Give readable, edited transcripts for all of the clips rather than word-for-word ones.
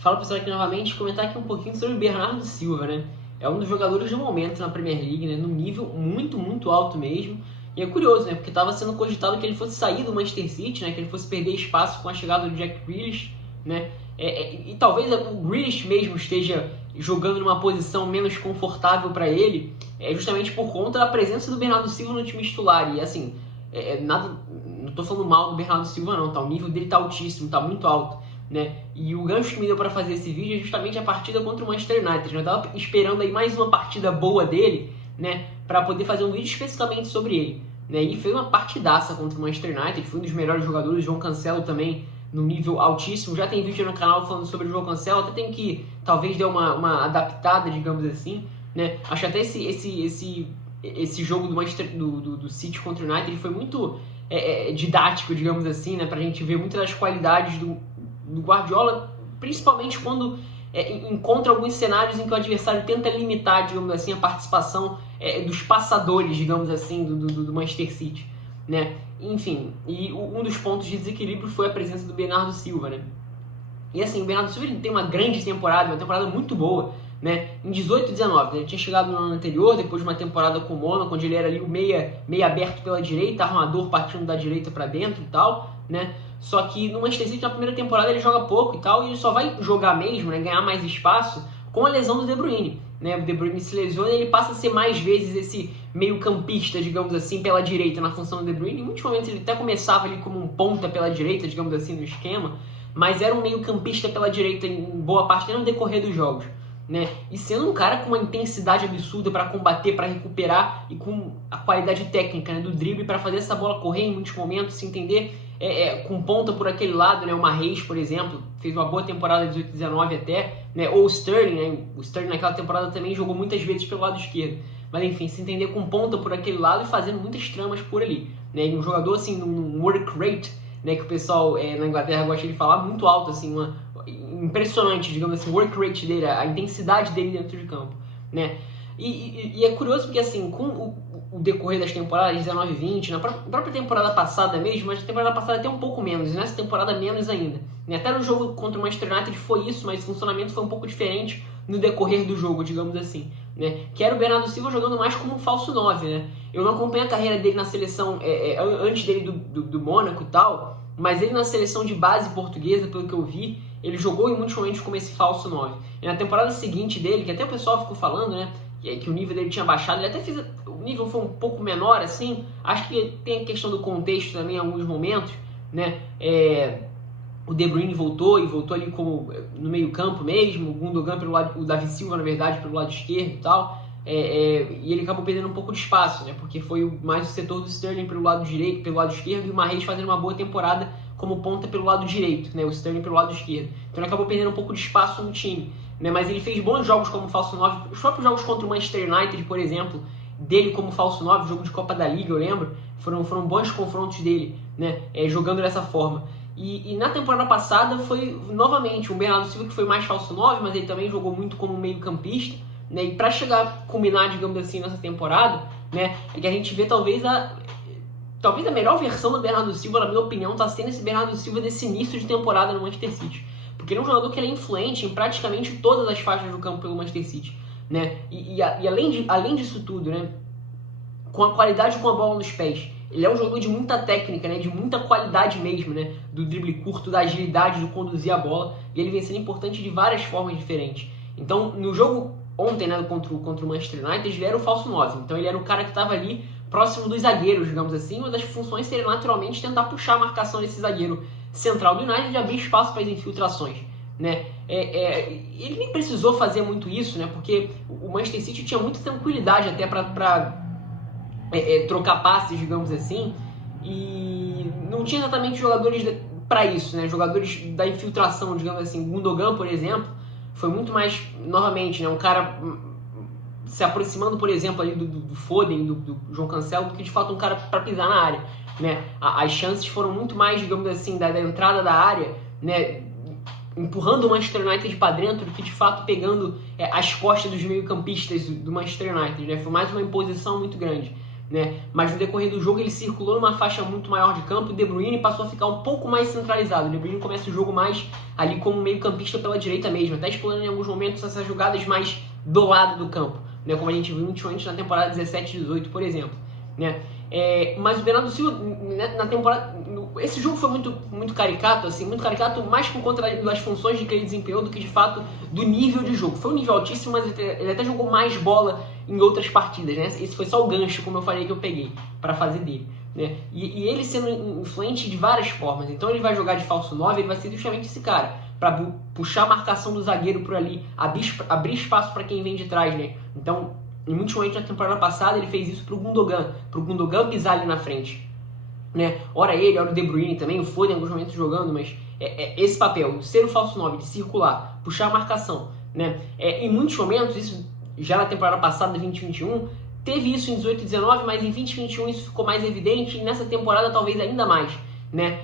Fala pessoal aqui novamente, comentar aqui um pouquinho sobre o Bernardo Silva, né? É um dos jogadores do momento na Premier League, né? Num nível muito alto mesmo. E é curioso, né? Porque estava sendo cogitado que ele fosse sair do Manchester City, né? Que ele fosse perder espaço com a chegada do Jack Grealish, né? E talvez o Grealish mesmo esteja jogando numa posição menos confortável para ele, justamente por conta da presença do Bernardo Silva no time titular. E assim, nada, não tô falando mal do Bernardo Silva não, tá? O nível dele tá altíssimo, tá muito alto, né? E o gancho que me deu para fazer esse vídeo é justamente a partida contra o Manchester United. Eu tava esperando aí mais uma partida boa dele, né? Para poder fazer um vídeo especificamente sobre ele, né? E foi uma partidaça contra o Manchester United, foi um dos melhores jogadores. João Cancelo também no nível altíssimo. Já tem vídeo no canal falando sobre o João Cancelo, até tem que talvez dar uma adaptada, digamos assim, né? Acho até esse jogo do Manchester do City contra o United, ele foi muito didático, digamos assim, né? Pra gente ver muitas das qualidades do Guardiola, principalmente quando encontra alguns cenários em que o adversário tenta limitar, digamos assim, a participação dos passadores, digamos assim, do Manchester City, né? Enfim, e um dos pontos de desequilíbrio foi a presença do Bernardo Silva, né? E assim, o Bernardo Silva ele tem uma grande temporada, uma temporada muito boa, né? Em 18 e 19, né? Ele tinha chegado no ano anterior, depois de uma temporada com o Mônaco, onde ele era ali o meia aberto pela direita, armador partindo da direita para dentro e tal, né? Só que no Manchester City, na primeira temporada, ele joga pouco e tal, e ele só vai jogar mesmo, né? Ganhar mais espaço com a lesão do De Bruyne, né? O De Bruyne se lesiona e ele passa a ser mais vezes esse meio campista, digamos assim, pela direita, na função do De Bruyne. Em muitos momentos ele até começava ali como um ponta pela direita, digamos assim, no esquema, mas era um meio campista pela direita em boa parte no decorrer dos jogos, né? E sendo um cara com uma intensidade absurda para combater, para recuperar e com a qualidade técnica, né, do drible para fazer essa bola correr em muitos momentos, se entender com ponta por aquele lado, né? O Mahrez, por exemplo, fez uma boa temporada de 18-19 até, né? Ou o Sterling, né? O Sterling naquela temporada também jogou muitas vezes pelo lado esquerdo. Mas enfim, se entender com ponta por aquele lado e fazendo muitas tramas por ali, né? E um jogador assim, num work rate, né, que o pessoal na Inglaterra gosta de falar, muito alto, assim, impressionante, digamos assim, o work rate dele, a intensidade dele dentro de campo, né? E é curioso porque, assim, com o decorrer das temporadas 19 e 20, na própria temporada passada mesmo, mas na temporada passada até um pouco menos, e nessa temporada menos ainda, né? Até no jogo contra o Manchester United foi isso, mas o funcionamento foi um pouco diferente no decorrer do jogo, digamos assim, né? Que era o Bernardo Silva jogando mais como um falso 9, né? Eu não acompanho a carreira dele na seleção antes dele do Mônaco e tal, mas ele na seleção de base portuguesa, pelo que eu vi, ele jogou em muitos momentos como esse falso 9. E na temporada seguinte dele, que até o pessoal ficou falando, né, que o nível dele tinha baixado, ele até fez, o nível foi um pouco menor, assim, acho que tem a questão do contexto também em alguns momentos, né, o De Bruyne voltou ali como no meio campo mesmo, o Gundogan pelo lado, o Davi Silva, na verdade, pelo lado esquerdo e tal, e ele acabou perdendo um pouco de espaço, né, porque foi mais o setor do Sterling pelo lado direito, pelo lado esquerdo, e o Mahrez fazendo uma boa temporada como ponta pelo lado direito, né, o Sterling pelo lado esquerdo. Então ele acabou perdendo um pouco de espaço no time, né, mas ele fez bons jogos como falso 9, os próprios jogos contra o Manchester United, por exemplo, dele como falso 9, jogo de Copa da Liga, eu lembro, foram bons confrontos dele, né, jogando dessa forma. E na temporada passada foi novamente um Bernardo Silva que foi mais falso 9, mas ele também jogou muito como meio campista, né, e para chegar a culminar, digamos assim, nessa temporada, né, é que a gente vê talvez a melhor versão do Bernardo Silva, na minha opinião, está sendo esse Bernardo Silva desse início de temporada no Manchester City. Porque ele é um jogador que ele é influente em praticamente todas as faixas do campo pelo Manchester City, né? E além disso tudo, né, com a qualidade com a bola nos pés, ele é um jogador de muita técnica, né, de muita qualidade mesmo, né, do drible curto, da agilidade, do conduzir a bola, e ele vem sendo importante de várias formas diferentes. Então, no jogo ontem, né, contra o Manchester United, ele era o falso 9, então ele era o cara que estava ali próximo dos zagueiros, digamos assim. Uma das funções seria naturalmente tentar puxar a marcação desse zagueiro central do United e abrir espaço para as infiltrações, né? Ele nem precisou fazer muito isso, né? Porque o Manchester City tinha muita tranquilidade até para trocar passes, digamos assim, e não tinha exatamente jogadores para isso, né? Jogadores da infiltração, digamos assim. Gundogan, por exemplo, foi muito mais, novamente, né, um cara se aproximando, por exemplo, ali do Foden, do João Cancelo, do que de fato um cara para pisar na área, né? As chances foram muito mais, digamos assim, da entrada da área, né, empurrando o Manchester United para dentro, do que de fato pegando as costas dos meio-campistas do Manchester United, né? Foi mais uma imposição muito grande, né? Mas no decorrer do jogo ele circulou numa faixa muito maior de campo e o De Bruyne passou a ficar um pouco mais centralizado. O De Bruyne começa o jogo mais ali como meio campista pela direita mesmo, até explorando em alguns momentos essas jogadas mais do lado do campo, né? Como a gente viu muito antes na temporada 17-18, por exemplo, né? Mas o Bernardo Silva, na temporada, esse jogo foi muito caricato, assim, muito caricato mais por conta das funções que ele desempenhou do que de fato do nível de jogo. Foi um nível altíssimo, mas ele até jogou mais bola em outras partidas, né? Esse foi só o gancho, como eu falei, que eu peguei para fazer dele, né? E ele sendo influente de várias formas. Então ele vai jogar de falso 9, ele vai ser justamente esse cara, para puxar a marcação do zagueiro por ali, abrir espaço para quem vem de trás, né? Então, em muitos momentos na temporada passada, ele fez isso pro Gundogan pisar ali na frente, né? Ora ele, ora o De Bruyne também, o Foden em alguns momentos jogando, mas esse papel, ser o falso 9, de circular, puxar a marcação, né? Em muitos momentos, isso já na temporada passada, 2021, teve isso em 18-19, mas em 2021 isso ficou mais evidente e nessa temporada talvez ainda mais, né?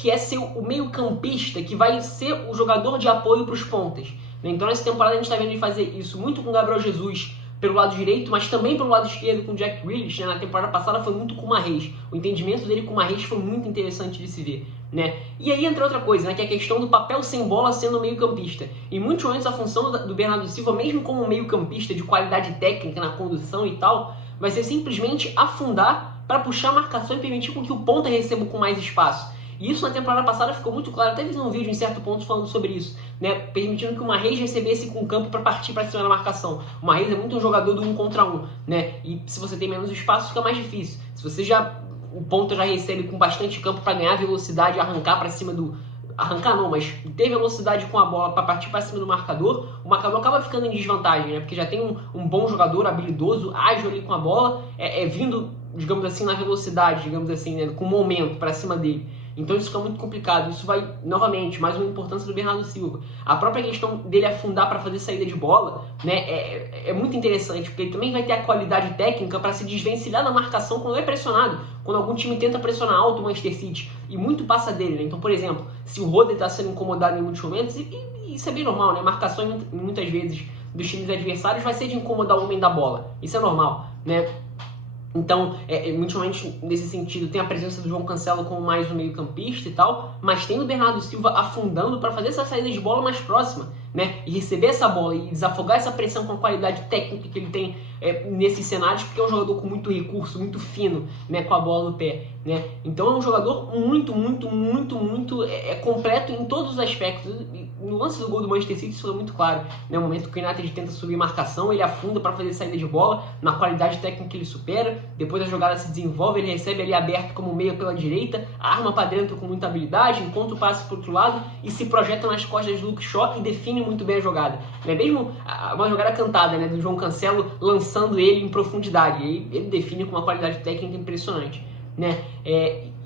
Que é ser o meio campista que vai ser o jogador de apoio para os pontas, né? Então nessa temporada a gente está vendo ele fazer isso muito com o Gabriel Jesus pelo lado direito, mas também pelo lado esquerdo com o Jack Grealish, né? Na temporada passada foi muito com o Mahrez. O entendimento dele com o Mahrez foi muito interessante de se ver, né? E aí entra outra coisa, né? Que é a questão do papel sem bola sendo meio campista. Em muitos momentos a função do Bernardo Silva, mesmo como meio campista de qualidade técnica na condução e tal, vai ser simplesmente afundar para puxar a marcação e permitir com que o ponta receba com mais espaço. E isso na temporada passada ficou muito claro, até fiz um vídeo em certo ponto falando sobre isso, né? Permitindo que o Mahrez recebesse com o campo para partir para cima da marcação. O Mahrez é muito um jogador do 1 contra 1, né? E se você tem menos espaço fica mais difícil. Se você o ponta já recebe com bastante campo para ganhar velocidade e arrancar para cima do... Arrancar não, mas ter velocidade com a bola para partir para cima do marcador, o marcador acaba ficando em desvantagem, né? Porque já tem um bom jogador, habilidoso, ágil ali com a bola, vindo, digamos assim, na velocidade, digamos assim, né? Com o momento para cima dele. Então isso fica muito complicado. Isso vai, novamente, mais uma importância do Bernardo Silva. A própria questão dele afundar para fazer saída de bola, né, é muito interessante, porque ele também vai ter a qualidade técnica para se desvencilhar da marcação quando é pressionado, quando algum time tenta pressionar alto o Manchester City, e muito passa dele, né? Então, por exemplo, se o Roder está sendo incomodado em muitos momentos, e isso é bem normal, né? Marcação muitas vezes dos times adversários vai ser de incomodar o homem da bola. Isso é normal, né? Então, muitos momentos nesse sentido, tem a presença do João Cancelo como mais um meio campista e tal, mas tem o Bernardo Silva afundando para fazer essa saída de bola mais próxima, né? E receber essa bola e desafogar essa pressão com a qualidade técnica que ele tem nesses cenários, porque é um jogador com muito recurso, muito fino, né? Com a bola no pé, né? Então é um jogador muito completo em todos os aspectos. No lance do gol do Manchester City isso foi muito claro, né? No momento que o United tenta subir marcação, ele afunda para fazer saída de bola, na qualidade técnica ele supera, depois a jogada se desenvolve, ele recebe ali aberto como meia pela direita, arma para dentro com muita habilidade, encontra o passe para o outro lado e se projeta nas costas do Luke Shaw e define muito bem a jogada, né? Mesmo uma jogada cantada, né? Do João Cancelo lançando ele em profundidade, e ele define com uma qualidade técnica impressionante, né?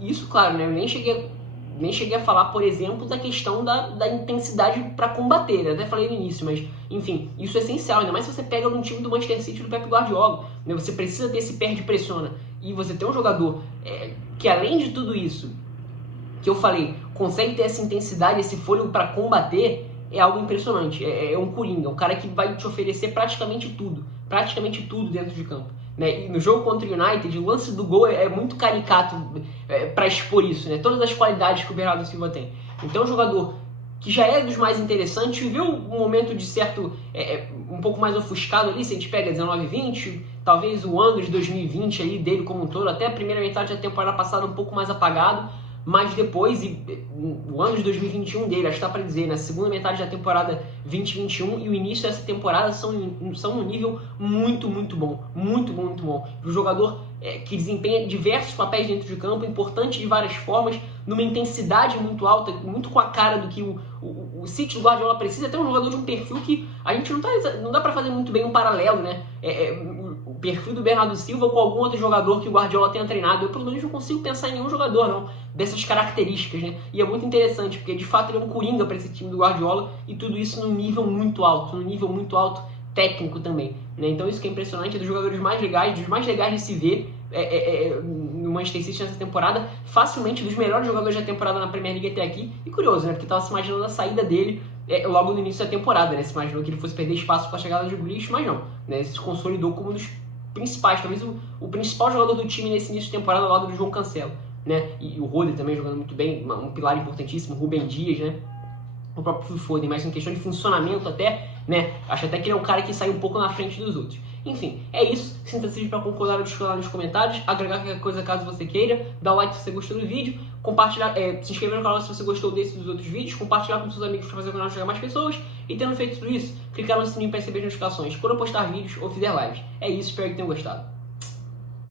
Isso, claro, né? Eu nem cheguei a falar, por exemplo, da questão da intensidade para combater, né? Até falei no início, mas, enfim, isso é essencial, ainda mais se você pega num time do Manchester City do Pep Guardiola, né? Você precisa ter esse perde-pressiona, e você ter um jogador que, além de tudo isso que eu falei, consegue ter essa intensidade, esse fôlego para combater, é algo impressionante, é um coringa, um cara que vai te oferecer praticamente tudo dentro de campo, né? E no jogo contra o United, o lance do gol é muito caricato para expor isso, né? Todas as qualidades que o Bernardo Silva tem. Então é um jogador que já é dos mais interessantes, viveu um momento de certo, um pouco mais ofuscado ali, se a gente pega 19-20, talvez o ano de 2020 aí dele como um todo, até a primeira metade da temporada passada um pouco mais apagado, mas depois, o ano de 2021 dele, acho que está para dizer, na segunda metade da temporada 2021 e o início dessa temporada são um nível muito bom. Um jogador que desempenha diversos papéis dentro de campo, importante de várias formas, numa intensidade muito alta, muito com a cara do que o City do Guardiola precisa. Até um jogador de um perfil que a gente não dá para fazer muito bem um paralelo, né? O perfil do Bernardo Silva com algum outro jogador que o Guardiola tenha treinado. Eu, pelo menos, não consigo pensar em nenhum jogador, não, dessas características, né? E é muito interessante, porque de fato ele é um coringa para esse time do Guardiola, e tudo isso num nível muito alto técnico também, né? Então isso que é impressionante, é dos jogadores mais legais, de se ver no Manchester City nessa temporada, facilmente dos melhores jogadores da temporada na Premier League até aqui. E curioso, né? Porque tava se imaginando a saída dele logo no início da temporada, né? Se imaginou que ele fosse perder espaço com a chegada de Grealish, mas não, né? Ele se consolidou como um dos principais, talvez o principal jogador do time nesse início de temporada ao lado do João Cancelo, né? E o Rodri também jogando muito bem, um pilar importantíssimo, o Rúben Dias, né? O próprio Phil Foden, mas em questão de funcionamento até, né? Acho até que ele é um cara que sai um pouco na frente dos outros. Enfim, é isso. Sinta-se para concordar ou discordar nos comentários, agregar qualquer coisa caso você queira, dar o like se você gostou do vídeo, compartilhar, se inscrever no canal se você gostou desse e dos outros vídeos, compartilhar com seus amigos para fazer o canal chegar a mais pessoas, e tendo feito tudo isso, clicar no sininho para receber as notificações quando eu postar vídeos ou fizer lives. É isso, espero que tenham gostado.